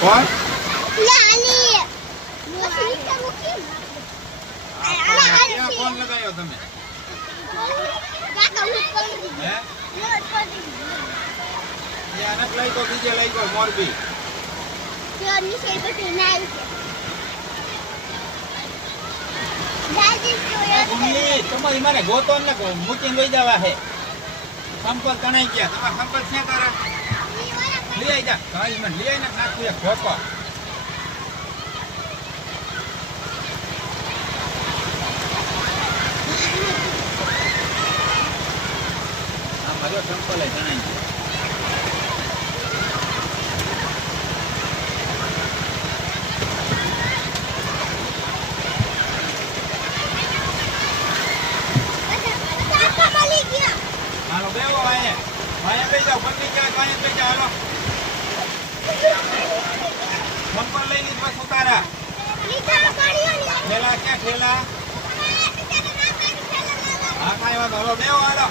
કોણ ક્યાં ફોન લગાવ્યો તમે હે યાર લઈ તો બીજે લઈ ગયો મોરબી તમારી મારે ગોતો ને મૂકીને લઈ જવા હે સંપલ તણાઈ ગયા તમારે સંપલ ક્યાં કરે લઈ આવી જા કાઈ મને લઈ આવીને નાખું એક ખોપા આ મારો સંપલ તણાઈ ગયા ભાઈ કઈ જાવ પત્ની ક્યાં કાંઈ કઈ જાવ હાલો સંપલ લઈ લીધ બસ ઉતારા ઠેલા ક્યાં ઠેલા હા કાંઈ વાંધો હાલો બેવો હાલો